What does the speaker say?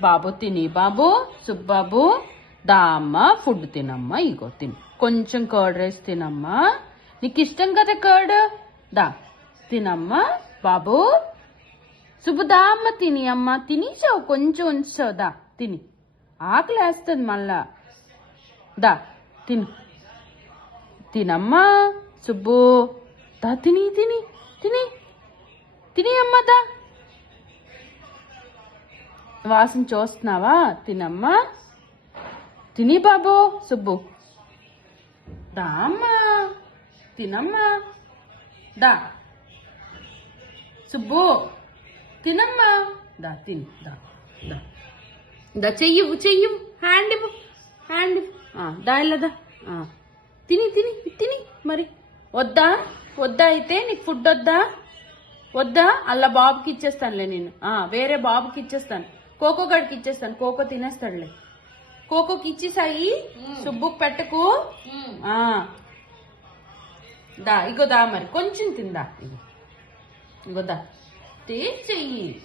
బాబు తిని బాబు సుబ్బాబు దా అమ్మ ఫుడ్ తినమ్మా ఇగో తిని కొంచెం కర్డ్ రైస్ తినమ్మా నీకు ఇష్టం కదా కర్డ్ దా తినమ్మా బాబు సుబ్బు దా అమ్మ తిని అమ్మ తినిచావు కొంచెం ఉంచావు దా తిని ఆకలి వేస్తుంది మళ్ళా దా తిని తినమ్మా సుబ్బు దా తిని తిని తిని తిని అమ్మ దా వాసన చూస్తున్నావా తినమ్మా తిని బాబు సుబ్బు దా అమ్మా తినమ్మా దా సుబ్బు తినమ్మా దా తిని దా దా దా చెయ్యు హ్యాండ్ ఇవ్వు హ్యాండ్ దా ఇల్లదా తిని తిని తిని మరి వద్దా వద్దా అయితే నీకు ఫుడ్ వద్దా అలా బాబుకి ఇచ్చేస్తానులే నేను వేరే బాబుకి ఇచ్చేస్తాను కోకో గడికి ఇచ్చేస్తాను కోకో తినేస్తాడులే కోకోకి ఇచ్చేసాయి సుబ్బుకు పెట్టకు దా ఇగో దా మరి కొంచెం తిందా ఇగో దా టేస్ట్ చెయ్యి